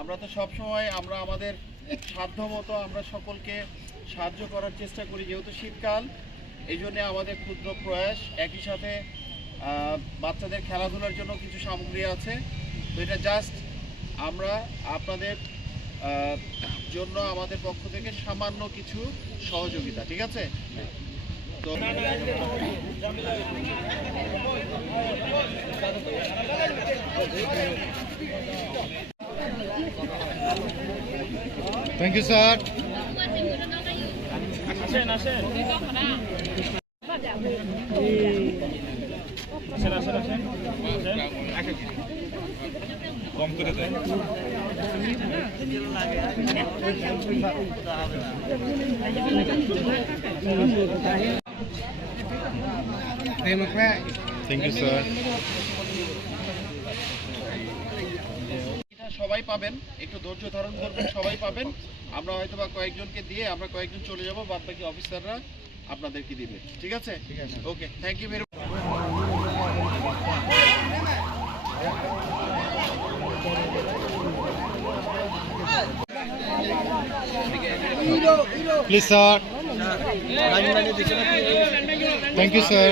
আমরা তো সবসময় আমরা আমাদের সাধ্যমতো আমরা সকলকে সাহায্য করার চেষ্টা করি, যেহেতু শীতকাল এই জন্যে আমাদের ক্ষুদ্র প্রয়াস। একই সাথে বাচ্চাদের খেলাধুলার জন্য কিছু সামগ্রী আছে, তো এটা জাস্ট আমরা আপনাদের জন্য আমাদের পক্ষ থেকে সামান্য কিছু সহযোগিতা, ঠিক আছে? তো থ্যাংক ইউ স্যার। কম করে দেয়। Thank you sir. সবাই পাবেন, একটু ধৈর্য ধারণ করবেন, সবাই পাবেন। আমরা হয়তো বা কয়েকজনকে দিয়ে আমরা কয়েকজন চলে যাব, বাদ বাকি অফিসাররা আপনাদেরকে দিবে, ঠিক আছে? Okay, thank you very please sir. Thank you sir.